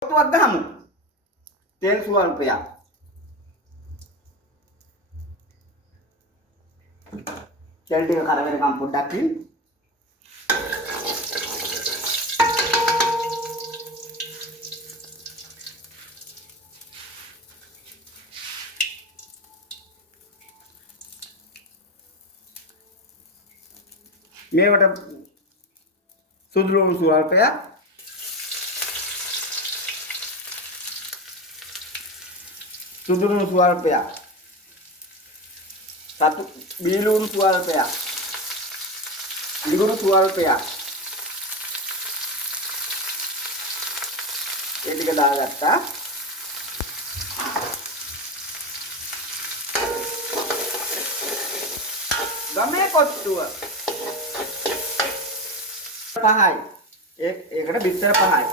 කොත්තුවක් ගහමු. තෙල් ස්වල්පයක්. තෙල් ටික කර වෙනකම් පොඩ්ඩක් ඉන්න. මේවට සුදු ලුණු ස්වල්පයක්. සුදු ලුණු ස්වල්පයක්. සතු බීලුණු ස්වල්පයක්. ඉඟුරු ස්වල්පයක්. ඒ ටික දාගත්තා. ගමේ කොට්ටුව 5යි. ඒකට බිත්තර 5යි.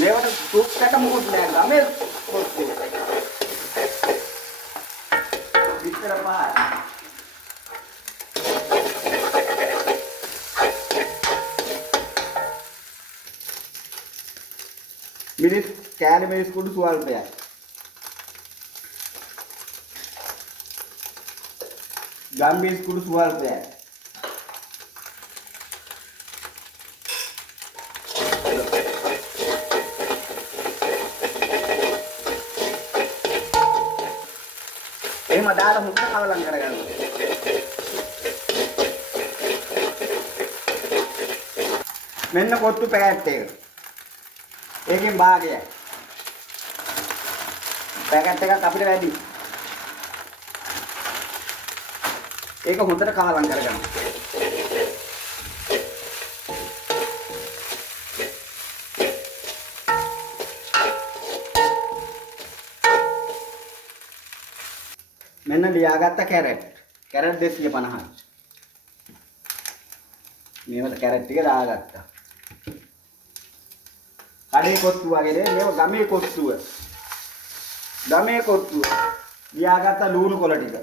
මේවට සූප් එක මොකුත් නෑ. ගමේ කොට්ටුව. බිත්තර 5යි. මිරිස් කෑලි මිරිස් කුඩු ස්වල්පයයි. ගම්බිස් කුඩු ස්වල්පයයි. එහෙම දාලා හුස්ම කවලම් කරගන්න. මෙන්න කොත්තු පැකට් එක. ඒකෙන් භාගයයි. පැකට් එකක් අපිට වැඩි. ඒක හොඳට කලවම් කරගන්න. මෙන්න ලියාගත්ත කැරට්. කැරට් 250යි. මේවට කැරට් ටික දාගත්තා. කඩේ කොත්තු වගේ මේව ගමේ කොත්තුව. ගමේ කොත්තුව. ලියාගත්ත ලුණු කොළ ටික.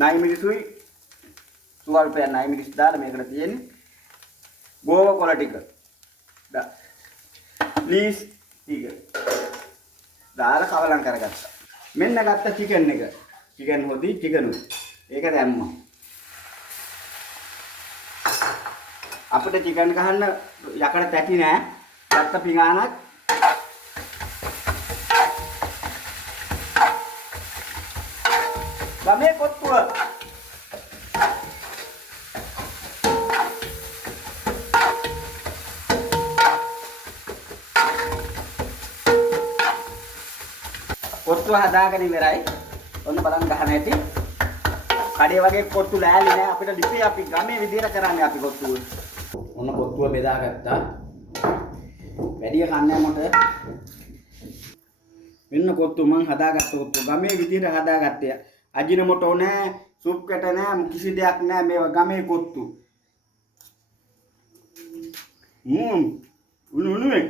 නයි මිරිසුයි ස්වල්පයක් නයි මිරිස් දාලා මේකට තියෙන්නේ ගෝව කොළ ටික. ප්ලීස් ටික. දාලා කවලම් කරගත්තා. මෙන්න ගත්ත චිකන් එක. චිකන් හොදි චිකන් උයි. ඒක දැම්මා. අපිට චිකන් ගහන්න යකඩ තැටි නෑ. ගත්ත පිඟානක් ගමේ කොත්තුව. කොත්තුව හදාගෙන ඉවරයි. ඔන්න බලන්න ගහන හැටි. කඩේ වගේ කොත්තු ලෑලි නෑ. අපිට ලිපි අපි ගමේ විදියට කරන්නේ අපි කොත්තුව. ඔන්න කොත්තුව බෙදාගත්තා. වැඩි කන්නේ මොකද? මෙන්න කොත්තු මං හදාගත්ත කොත්තු. ගමේ විදියට හදාගත්තේ. අජිනමොටෝ නෑ, සුප් කැට නෑ, කිසි දෙයක් නෑ. මේවා ගමේ කොත්තු. උණුනේ